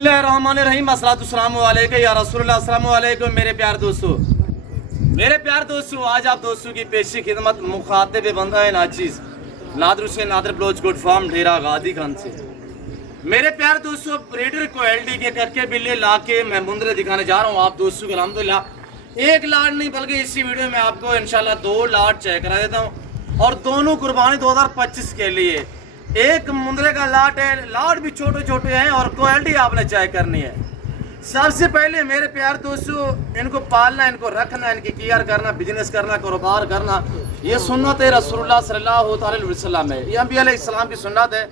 बिस्मिल्लाहिर्रहमानिर्रहीम अस्सलातुस्सलामु अलैका या रसूलुल्लाह अस्सलामु अलैकुम मेरे प्यार दोस्तों आज आप दोस्तों की पेशी खिदमत मुखातिब बंदा है नाचीज नादर हुसैन नादर ब्लोच गुड फार्म ढेरा गादी खान से। मेरे प्यार दोस्तों ब्रीडर क्वालिटी के करके बिल्ले ला के मैं मुंदरे दिखाने जा रहा हूँ आप दोस्तों को। अल्हम्दुलिल्लाह एक लाट नहीं बल्कि इसी वीडियो में आपको इंशाल्लाह 2 लाट चेक करा देता हूँ और दोनों कुर्बानी 2025 के लिए। एक मुंदरे का लाट है, लाट भी छोटे छोटे हैं और क्वालिटी आपने चेक करनी है। सबसे पहले मेरे प्यार दोस्तों इनको पालना, इनको रखना, इनकी केयर करना, बिजनेस करना, कारोबार करना, ये सुन्नत है रसूलुल्लाह सल्लल्लाहु अलैहि वसल्लम है, ये अंबिया अलैहिस्सलाम की सुन्नत है।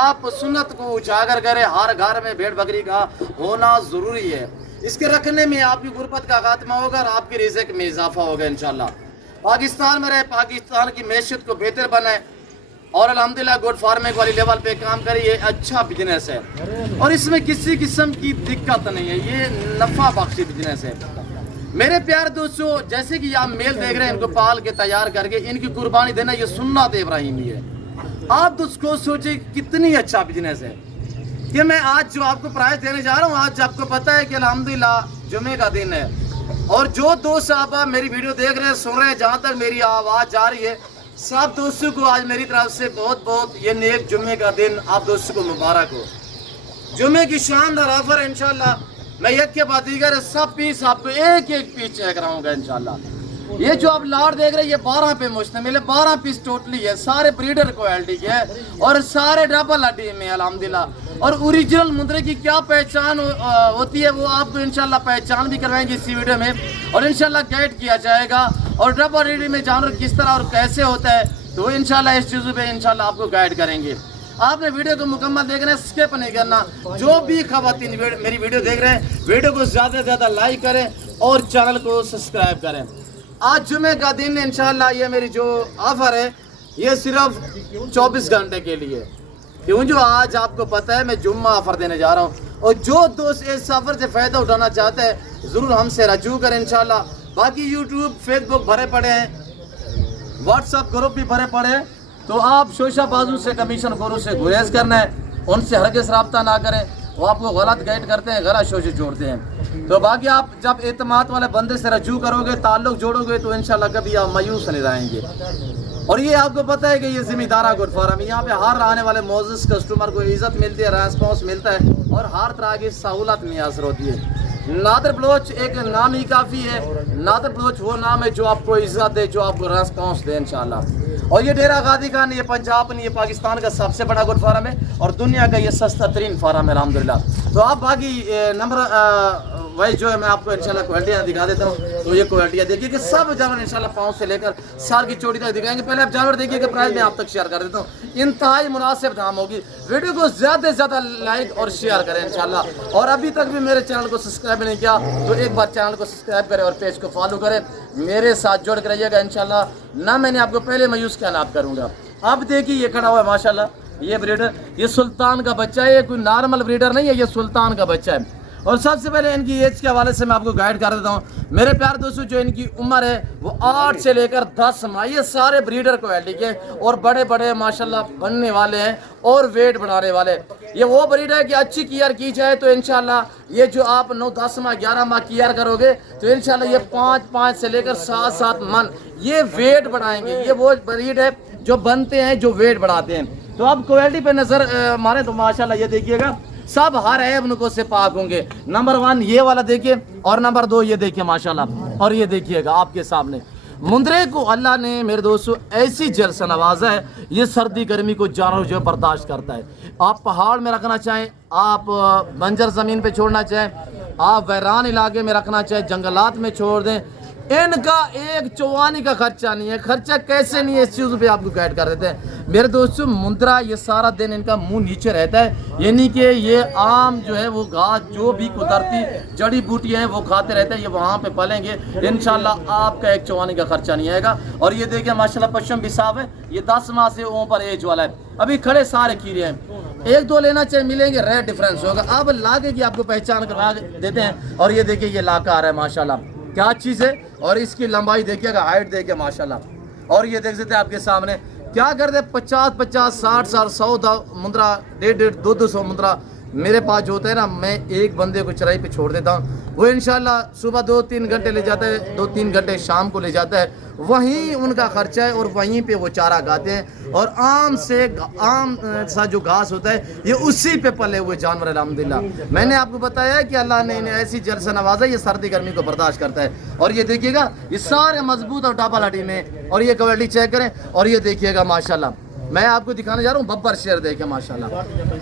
आप सुन्नत को उजागर करें। हर घर में भेड़ बकरी का होना ज़रूरी है। इसके रखने में आपकी गुर्बत का खात्मा होगा और आपके रिज़्क़ में इजाफा होगा इंशाल्लाह। पाकिस्तान में रहे, पाकिस्तान की मैशियत को बेहतर बनाए और अल्हम्दुलिल्लाह गुड फार्मिंग वाली लेवल पे काम करिए। अच्छा बिजनेस है और इसमें किसी किस्म की दिक्कत नहीं है, ये नफ़ा बख्शी बिजनेस है। मेरे प्यार दोस्तों जैसे कि आप मेल देख रहे हैं, इनको पाल के तैयार करके इनकी कुर्बानी देना ये सुन्नत इब्राहिमी है। आप दोस्तों सोचिए कितनी अच्छा बिजनेस है कि मैं आज जो आपको प्राइस देने जा रहा हूँ, आज आपको पता है कि अल्हम्दुलिल्लाह जुमे का दिन है और जो दोस्त आप मेरी वीडियो देख रहे हैं, सुन रहे हैं, जहाँ तक मेरी आवाज़ जा रही है, सब दोस्तों को आज मेरी तरफ से बहुत बहुत ये नेक जुम्मे का दिन आप दोस्तों को मुबारक हो। जुम्मे की शानदार ऑफर है इंशाल्लाह। मैं एक के बाद दीगर सब पीस आपको एक एक पीस चेक कराऊंगा इंशाल्लाह। ये जो आप लाट देख रहे हैं ये 12 पे मुश्तमिल है, 12 पीस टोटली है, सारे ब्रीडर क्वालिटी के है और सारे डबल हड्डी में अल्हम्दुलिल्लाह। और ओरिजिनल मुंदरे की क्या पहचान होती है वो आपको इंशाल्लाह पहचान भी करवाएंगे इसी वीडियो में और इंशाल्लाह गाइड किया जाएगा। और डबल हड्डी में जानवर किस तरह और कैसे होता है तो इंशाल्लाह इस चीज़ों पे इंशाल्लाह आपको गाइड करेंगे। आपने वीडियो को मुकम्मल देखना है, स्किप नहीं करना। जो भी खवातीन मेरी वीडियो देख रहे हैं वीडियो को ज़्यादा से ज़्यादा लाइक करें और चैनल को सब्सक्राइब करें। आज जुमे का दिन इंशाल्लाह ये मेरी जो ऑफर है ये सिर्फ 24 घंटे के लिए, क्यों जो आज आपको पता है मैं जुम्मा ऑफर देने जा रहा हूँ और जो दोस्त इस ऑफर से फ़ायदा उठाना चाहते हैं ज़रूर हमसे रजू करें इंशाल्लाह। बाकी यूट्यूब फेसबुक भरे पड़े हैं, व्हाट्सअप ग्रुप भी भरे पड़े हैं, तो आप शोशा बाजू से कमीशन खोरों से गुरेज करना है, उनसे हरगिज़ रब्ता ना करें, वो आपको गलत गाइड करते हैं, गलत शोशे जोड़ते हैं। तो बाकी आप जब एतमाद वाले बंदे से रजू करोगे, ताल्लुक़ जोड़ोगे तो इंशाल्लाह कभी आप मायूस नहीं रहेंगे। और ये आपको पता है कि ये ज़िम्मेदारा गुड फार्म है, यहाँ पे हर आने वाले मोजिस कस्टमर को इज़्ज़त मिलती है, रेस्पॉन्स मिलता है और हर तरह की सहूलत मैसर होती है। नादर बलोच एक नाम ही काफ़ी है। नादर बलोच वो नाम है जो आपको इज़्ज़त दे, जो आपको रेस्पॉन्स दे इंशाल्लाह। और ये डेरा गादी खान ये पंजाब नहीं, ये पाकिस्तान का सबसे बड़ा गुड फार्म है और दुनिया का ये सस्ता तरीन फार्म है अल्हम्दुलिल्लाह। तो आप बाकी नंबर वही जो है मैं आपको इंशाल्लाह क्वालिटियाँ दिखा देता हूँ। तो ये क्वालिटियाँ देखिए कि सब जानवर इंशाल्लाह पाँव से लेकर साल की चोटी तक दिखाएंगे। पहले आप जानवर देखिए कि प्राइस मैं आप तक शेयर कर देता हूँ। इंतहाई मुनासिब दाम होगी। वीडियो को ज़्यादा से ज़्यादा लाइक और शेयर करें इंशाल्लाह। और अभी तक भी मेरे चैनल को सब्सक्राइब नहीं किया तो एक बार चैनल को सब्सक्राइब करें और पेज को फॉलो करें, मेरे साथ जुड़ कर रहिएगा इंशाल्लाह। ना मैंने आपको पहले मायूस क्या नाप करूँगा। अब देखिए ये खड़ा हुआ है माशाल्लाह, ये ब्रीडर, ये सुल्तान का बच्चा है, ये कोई नॉर्मल ब्रीडर नहीं है, ये सुल्तान का बच्चा है। और सबसे पहले इनकी एज के हवाले से मैं आपको गाइड कर देता हूँ। मेरे प्यार दोस्तों जो इनकी उम्र है वो 8 से लेकर 10 माह, ये सारे ब्रीडर क्वालिटी के और बड़े बड़े माशाल्लाह बनने वाले हैं और वेट बढ़ाने वाले। ये वो ब्रीडर है कि अच्छी केयर की जाए तो इंशाल्लाह ये जो आप 9, 10 माह, 11 माह केयर करोगे तो इंशाल्लाह ये 5 से लेकर 7 मन ये वेट बढ़ाएंगे। ये वो ब्रीड है जो बनते हैं, जो वेट बढ़ाते हैं। तो अब क्वालिटी पे नज़र मारें तो माशाल्लाह ये देखिएगा सब हर ऐब उनको से पाक होंगे। नंबर 1 ये वाला देखिए और नंबर 2 ये देखिए माशाल्लाह। और ये देखिएगा आपके सामने मुंदरे को अल्लाह ने मेरे दोस्तों ऐसी जल से नवाजा है, ये सर्दी गर्मी को जानवर जो बर्दाश्त करता है। आप पहाड़ में रखना चाहें, आप बंजर ज़मीन पे छोड़ना चाहें, आप वैरान इलाके में रखना चाहें, जंगलात में छोड़ दें, इनका एक चौवानी का खर्चा नहीं है। खर्चा कैसे नहीं है इस चीज़ पे आपको गाइड कर देते हैं मेरे दोस्तों। मुंदरा ये सारा दिन इनका मुंह नीचे रहता है, यानी कि ये आम जो है वो घास जो भी कुदरती जड़ी बूटियाँ हैं वो खाते रहते हैं, ये वहाँ पे पलेंगे इंशाल्लाह। आपका एक चौवानी का खर्चा नहीं आएगा। और ये देखिए माशाल्लाह पश्चिम भी साफ है, ये 10 माह से ऊपर एज वाला है। अभी खड़े सारे कीड़े हैं, 1-2 लेना चाहिए मिलेंगे, रेट डिफरेंस होगा। अब लाके की आपको पहचान करवा देते हैं। और ये देखिए ये लाका आ रहा है माशाल्लाह, क्या चीज़ है। और इसकी लंबाई देखिएगा, हाइट देखिए माशाल्लाह। और ये देख सकते हैं आपके सामने क्या करते 50-50, 60-60, 100 मुंदरा, 150-200 मुंदरा میرے پاس جو ہوتا ہے نا میں ایک بندے کو چرائی پہ چھوڑ دیتا ہوں, وہ انشاءاللہ صبح 2-3 گھنٹے لے جاتا ہے, 2-3 گھنٹے شام کو لے جاتا ہے, وہیں ان کا خرچہ ہے اور وہیں پہ وہ چارہ کھاتے ہیں. اور عام سا جو گھاس ہوتا ہے یہ اسی پہ پلے ہوئے جانور الحمدللہ. میں نے آپ کو بتایا ہے کہ اللہ نے انہیں ایسی جل سے نوازا یہ سردی گرمی کو برداشت کرتا ہے. اور یہ دیکھیے گا یہ سارے مضبوط اور ٹاپا لاٹھی میں, اور یہ کوالٹی چیک کریں. اور یہ دیکھیے گا ماشاءاللہ میں آپ کو دکھانے جا رہا ہوں ببر شیر, دیکھیں ماشاءاللہ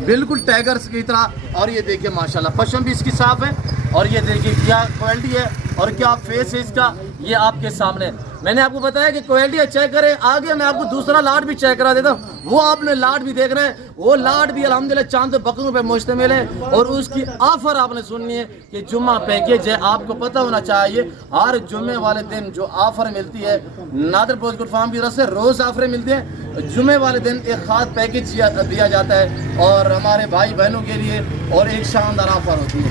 بالکل ٹائگرز کی طرح. اور یہ دیکھیں ماشاءاللہ پشم بھی اس کی صاف ہے. اور یہ دیکھیے کیا کوالٹی ہے اور کیا فیس ہے اس کا, یہ آپ کے سامنے. میں نے آپ کو بتایا کہ کوالٹی چیک کریں. آگے میں آپ کو دوسرا لاٹ بھی چیک کرا دیتا ہوں, وہ آپ نے لاٹ بھی دیکھ رہے ہیں. وہ لاٹ بھی الحمدللہ چاند بکروں پہ مشتمل ہے. اور اس کی آفر آپ نے سننی ہے کہ جمعہ پیکیج ہے. آپ کو پتہ ہونا چاہیے ہر جمعے والے دن جو آفر ملتی ہے نادر بلوچ گوڈ فارم کی طرف سے, روز آفریں ملتی ہیں. جمعے والے دن ایک خاص پیکیج دیا جاتا ہے اور ہمارے بھائی بہنوں کے لیے, اور ایک شاندار آفر ہوتی ہے.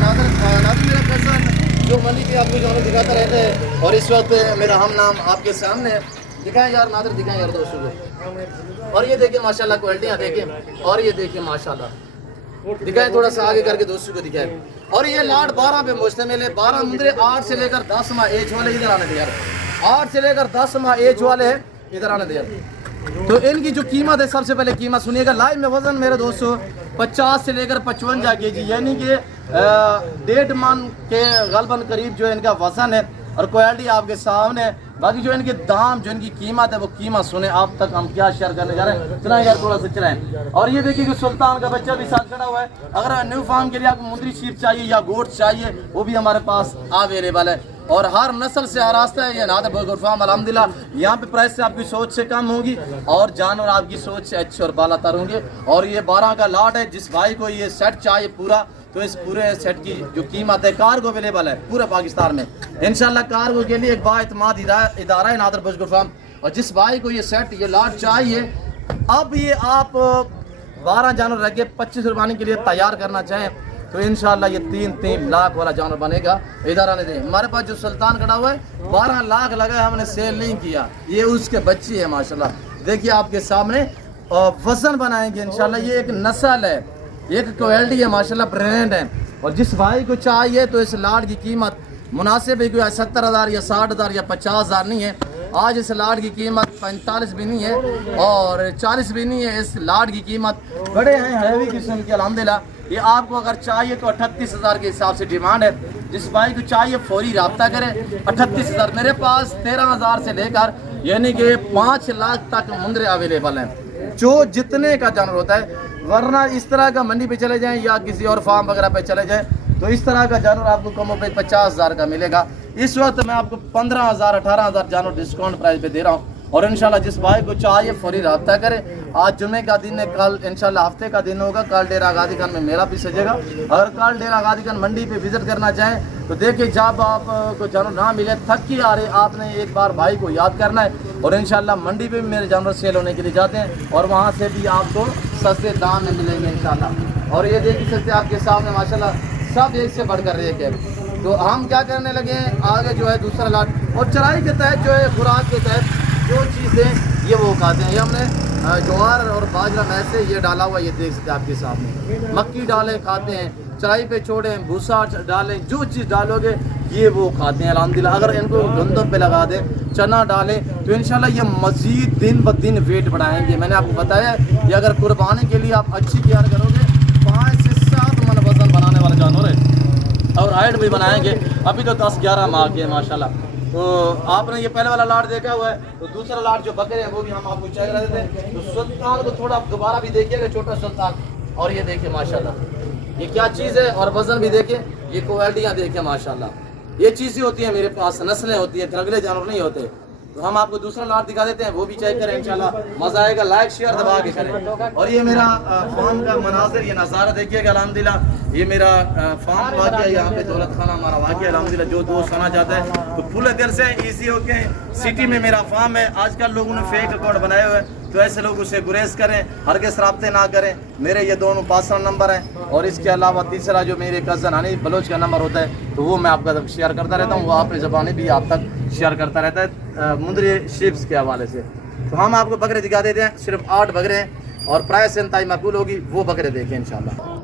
نادر میرا کزن جو منڈی پہ آپ کو جو دکھاتا رہتا ہے, اور اس وقت میرا ہم نام آپ کے سامنے ہے. دکھائیں یار نادر, دکھائیں یار دوستوں کو. اور یہ دیکھیں ماشاءاللہ کوالٹیاں دیکھیں. اور یہ دیکھیں ماشاءاللہ دکھائیں, تھوڑا سا آگے کر کے دوستوں کو دکھائیں. اور یہ لاٹ 12 پہ مشتمل ہے. 12 مندرے 8 سے لے کر 10 ماہ ایج والے ادھر آنے دے یار, 8 سے لے کر 10 ماہ ایج والے ہیں ادھر آنے دے یار. تو ان کی جو قیمت ہے, سب سے پہلے قیمت سنیے گا. لائیو میں وزن میرے دوستوں 50 سے لے کر 55 kg, یعنی کہ 1.5 من کے غالباً قریب جو ان کا وزن ہے. اور کوالٹی آپ کے سامنے ہے. باقی جو ان کے دام, جو ان کی قیمت ہے وہ قیمت سنیں. آپ تک ہم کیا شیئر کرنے جا رہے ہیں, چلائیں یار تھوڑا سا چلائیں. اور یہ دیکھیے کہ سلطان کا بچہ بھی ساتھ کھڑا ہوا ہے. اگر نیو فارم کے لیے آپ کو مندری شیپ چاہیے یا گوٹس چاہیے وہ بھی ہمارے پاس اویلیبل ہے. اور ہر نسل سے آراستہ ہے یہ نادر بلوچ گوڈ فارم الحمدللہ. یہاں پہ پرائس سے آپ کی سوچ سے کم ہوگی اور جانور آپ کی سوچ سے اچھے اور بالا تر ہوں گے. اور یہ 12 کا لاٹ ہے. جس بھائی کو یہ سیٹ چاہیے پورا, تو اس پورے سیٹ کی جو قیمت ہے, کارگو اویلیبل ہے پورے پاکستان میں انشاءاللہ. کارگو کے لیے ایک با اعتماد ادارہ ہے نادر بلوچ گوڈ فارم. اور جس بھائی کو یہ سیٹ یہ لاٹ چاہیے, اب یہ آپ 12 جانور رکھ کے 25 قربانی کے لیے تیار کرنا چاہیں تو انشاءاللہ یہ 3 لاکھ والا جانور بنے گا. ادارہ نے دے ہمارے پاس جو سلطان کھڑا ہوا ہے 12 لاکھ لگا ہے, ہم نے سیل نہیں کیا. یہ اس کے بچی ہے ماشاءاللہ, دیکھیے آپ کے سامنے. اور وزن بنائیں گے انشاءاللہ. یہ ایک نسل ہے, ایک کوالٹی ہے ماشاءاللہ, برینڈ ہے. اور جس بھائی کو چاہیے تو اس لاٹ کی قیمت مناسب ہے, کوئی 70,000 یا 60,000 یا 50,000 نہیں ہے. آج اس لاٹ کی قیمت 45 بھی نہیں ہے اور 40 بھی نہیں ہے. اس لاٹ کی قیمت بڑے ہیں ہیوی قسم کی الحمدللہ. یہ آپ کو اگر چاہیے تو 38,000 کے حساب سے ڈیمانڈ ہے. جس بھائی کو چاہیے فوری رابطہ کریں. 38,000 میرے پاس 13,000 سے لے کر یعنی کہ 5 لاکھ تک مندرے اویلیبل ہیں, جو جتنے کا جانور ہوتا ہے. ورنہ اس طرح کا منڈی پہ چلے جائیں یا کسی اور فارم وغیرہ پہ چلے جائیں تو اس طرح کا جانور آپ کو کم و بیش 50,000 کا ملے گا. اس وقت میں آپ کو 15,000 18,000 جانور ڈسکاؤنٹ پرائز پہ دے رہا ہوں. اور انشاءاللہ جس بھائی کو چاہیے فوری رابطہ کرے. آج جمعے کا دن ہے, کل انشاءاللہ ہفتے کا دن ہوگا. کل ڈیرہ غازی خان میں میلہ بھی سجے گا. اگر کل ڈیرہ غازی خان منڈی پہ وزٹ کرنا چاہیں تو دیکھیں جب آپ کو جانور نہ ملے تھک کے آ رہے, آپ نے ایک بار بھائی کو یاد کرنا ہے. اور انشاءاللہ منڈی پہ بھی میرے جانور سیل ہونے کے لیے جاتے ہیں اور وہاں سے بھی آپ کو سستے دام میں ملیں گے انشاءاللہ. اور یہ دیکھ سکتے آپ کے سامنے ماشاءاللہ سب ایک سے بڑھ کر ایک ہے. تو ہم کیا کرنے لگے ہیں آگے جو ہے دوسرا لاٹ, اور چرائی کے تحت جو ہے خوراک کے تحت جو چیزیں یہ وہ کھاتے ہیں. یہ ہم نے جوار اور باجرہ میں سے یہ ڈالا ہوا, یہ دیکھ سکتے ہیں آپ کے سامنے. مکی ڈالیں کھاتے ہیں, چرائی پہ چھوڑیں, بھوسا ڈالیں, جو چیز ڈالو گے یہ وہ کھاتے ہیں الحمدللہ. اگر ان کو گندم پہ لگا دیں, چنا ڈالیں تو انشاءاللہ یہ مزید دن بہ دن ویٹ بڑھائیں گے. میں نے آپ کو بتایا یہ اگر قربانی کے لیے آپ اچھی تیار کرو گے 5 سے 7 من وزن بنانے والا جانور ہے. اور ہائٹ بھی بنائیں گے. ابھی تو 10-11 ماہ کے ہیں ماشاءاللہ. تو آپ نے یہ پہلے والا لاٹ دیکھا ہوا ہے, تو دوسرا لاٹ جو بکرے ہیں وہ بھی ہم آپ کو چیک کر دیتے ہیں. تو سلطان کو تھوڑا دوبارہ بھی دیکھیے گا, چھوٹا سلطان. اور یہ دیکھیں ماشاءاللہ یہ کیا چیز ہے, اور وزن بھی دیکھیں, یہ کوالٹیاں دیکھیں ماشاءاللہ. یہ چیزیں ہوتی ہیں میرے پاس, نسلیں ہوتی ہیں, تھرگلے جانور نہیں ہوتے. تو ہم آپ کو دوسرا لاٹ دکھا دیتے ہیں, وہ بھی چیک کریں انشاءاللہ, مزہ آئے گا. لائک شیئر دبا کے کریں. اور یہ میرا فارم کا مناظر, یہ نظارہ دیکھیے گا الحمدللہ. یہ میرا فارم واقع ہے, یہاں پہ دولت خانہ ہمارا واقع ہے الحمدللہ. جو دوست آنا چاہتا ہے تو پورے دل سے ایزی ہو کے سٹی میں میرا فارم ہے. آج کل لوگوں نے فیک اکاؤنٹ بنائے ہوئے, تو ایسے لوگ اسے گریز کریں, ہرگز رابطے نہ کریں. میرے یہ دونوں پاسورڈ نمبر ہیں, اور اس کے علاوہ تیسرا جو میرے کزن حنیف بلوچ کا نمبر ہوتا ہے تو وہ میں آپ کا شیئر کرتا رہتا ہوں. وہ اپنی زبانیں بھی آپ تک شیئر کرتا رہتا ہے مندری شیپس کے حوالے سے. تو ہم آپ کو بکرے دکھا دیتے ہیں, صرف 8 بکرے ہیں اور پرائس انتہائی معقول ہوگی. وہ بکرے دیکھیں انشاءاللہ.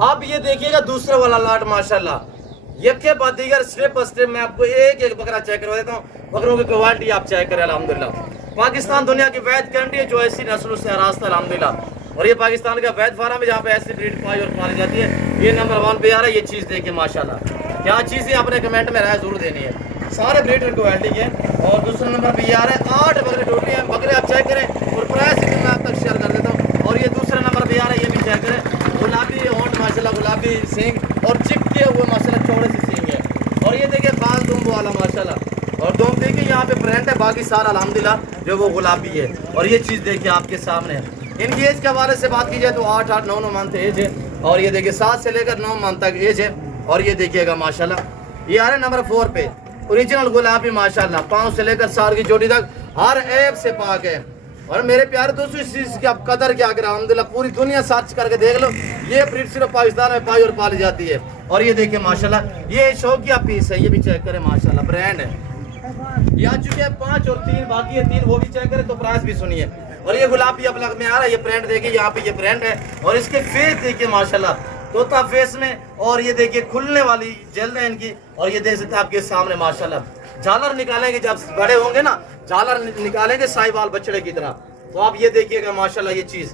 अब ये देखिएगा दूसरा वाला लाट माशाल्लाह, यके बाद दीगर स्टेप बाय स्टेप मैं आपको एक एक बकरा चेक करवा देता हूँ। बकरों की क्वालिटी आप चेक करें अल्हम्दुलिल्लाह। पाकिस्तान दुनिया की वैध कंट्री है जो ऐसी नस्लों से आरास्ता है अल्हम्दुलिल्लाह। और ये पाकिस्तान का वैध फार्म है जहाँ पे ऐसी ब्रीड पाई और पाली जाती है। ये नंबर 1 पे आ रहा है, ये चीज़ देखिए माशाल्लाह, क्या चीज़ है आपने कमेंट में राय जरूर देनी है। सारे ब्रीडर क्वालिटी के। और दूसरे नंबर पे ये आ रहा है 8 बकरे टोटली हैं। बकरे आप चेक करें और प्राइस भी मैं आप तक शेयर कर देता हूँ। और ये दूसरे नंबर पे आ रहा है, ये भी चेक करें, गुलाबी होंठ माशाल्लाह, गुलाबी सींग और चिपके हुए माशाल्लाह चौड़े से सींग है। और ये देखिए खास दुम्ब वाला माशाल्लाह, और दुम्ब देखिए यहाँ पे प्रिंट है, बाकी सारा अल्हम्दुलिल्लाह जो वो गुलाबी है। और ये चीज़ देखिए आपके सामने है। इनकी एज के हवाले से बात की जाए तो 8 9 मंथ एज है। और ये देखिए 7 से लेकर 9 मंथ तक एज है। और ये देखिएगा माशाल्लाह, ये आ रहा है नंबर 4 पे, ओरिजिनल गुलाबी माशाल्लाह, 5 से लेकर 7 की जोड़ी तक हर ऐप से पाक है। और मेरे प्यारे दोस्तों इस चीज़ की आप कदर क्या करें, अल्हम्दुलिल्लाह पूरी दुनिया सर्च करके देख लो, ये ब्रीड सिर्फ पाकिस्तान में पाई और पाली जाती है। और ये देखिए माशाल्लाह, ये शौकिया पीस है, ये भी चेक करें माशाल्लाह, ब्रांड है। ये आ चुके हैं 5 और 3 बाकी है, 3 वो भी चेक करें तो प्राइस भी सुनिए। और ये गुलाबी अपलग में आ रहा है, ये प्रिंट देखिए यहाँ पे, ये प्रिंट है। और इसके फेस देखिए माशाल्लाह, तोता फेस में। और ये देखिए खुलने वाली जल्द है इनकी। और ये देख सकते हैं आपके सामने माशाल्लाह, झालर निकालेंगे जब बड़े होंगे ना, झालर निकालेंगे साहिवाल बछड़े की तरह। तो आप ये देखिएगा माशाल्लाह, ये चीज़,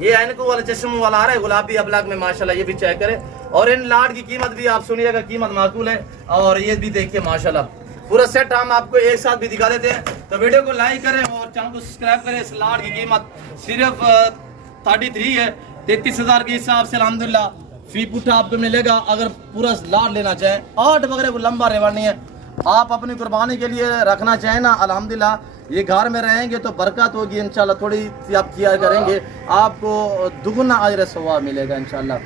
ये ऐनको वाला चश्मों वाला आ रहा है गुलाबी अपलग में माशाल्लाह, ये भी चेक करें। और इन लाट की कीमत भी आप सुनिएगा, कीमत माकूल है। और ये भी देखिए माशाल्लाह, पूरा सेट हम आपको एक साथ भी दिखा देते हैं। तो वीडियो को लाइक करें और चैनल को सब्सक्राइब करें। इस लाट की कीमत सिर्फ 33 है, 33,000 के हिसाब से अल्हम्दुलिल्लाह फी पुट्ठा आपको मिलेगा। अगर पूरा लाट लेना चाहें, 8 बकरे को लंबा रेवानी है, आप अपनी कुर्बानी के लिए रखना चाहें ना, अल्हम्दुलिल्लाह ये घर में रहेंगे तो बरकत होगी इंशाल्लाह। थोड़ी सी आप किया करेंगे, आपको दुगुना अजर सवाब मिलेगा इंशाल्लाह।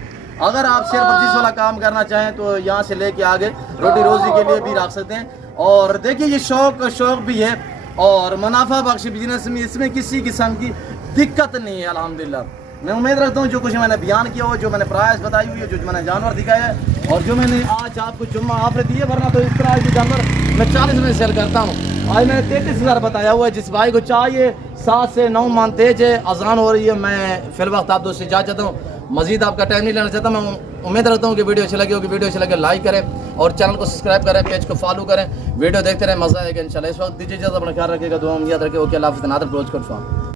अगर आप शेयर परचेज वाला काम करना चाहें तो यहाँ से लेके आगे रोटी रोजी के लिए भी रख सकते हैं। और देखिए ये शौक भी है और मुनाफा बख्श बिजनेस में, इसमें किसी किस्म की दिक्कत नहीं है अल्हम्दुलिल्लाह। मैं उम्मीद रखता हूँ जो कुछ मैंने बयान किया हो, जो मैंने प्राइस बताई हुई है, जो मैंने जानवर दिखाया है और जो मैंने आज आपको जुम्मा ऑफर दी है, वरना तो इस तरह के जानवर मैं 40 में सेल करता हूँ। आज मैंने 33,000 बताया हुआ है। जिस भाई को चाहिए 7 से 9 मंथ एज है, अजान हो रही है, मैं फिल वक्त आप दोस्त से जा चाहता हूँ, मजीद आपका टाइम नहीं लेना चाहता। मैं उम्मीद रखता हूँ कि वीडियो अच्छी लगी होगी। वीडियो अच्छी लगे लाइक करें और चैनल को सब्सक्राइब करें, पेज को फॉलो करें, वीडियो देखते रहें, मजा आएगा इंशाल्लाह। इस वक्त दीजिए इजाज़त, अपना ख्याल रखिएगा, दुआ में याद रखिए। ओके, अल्लाह हाफ़िज़। Nadir Baloch code form.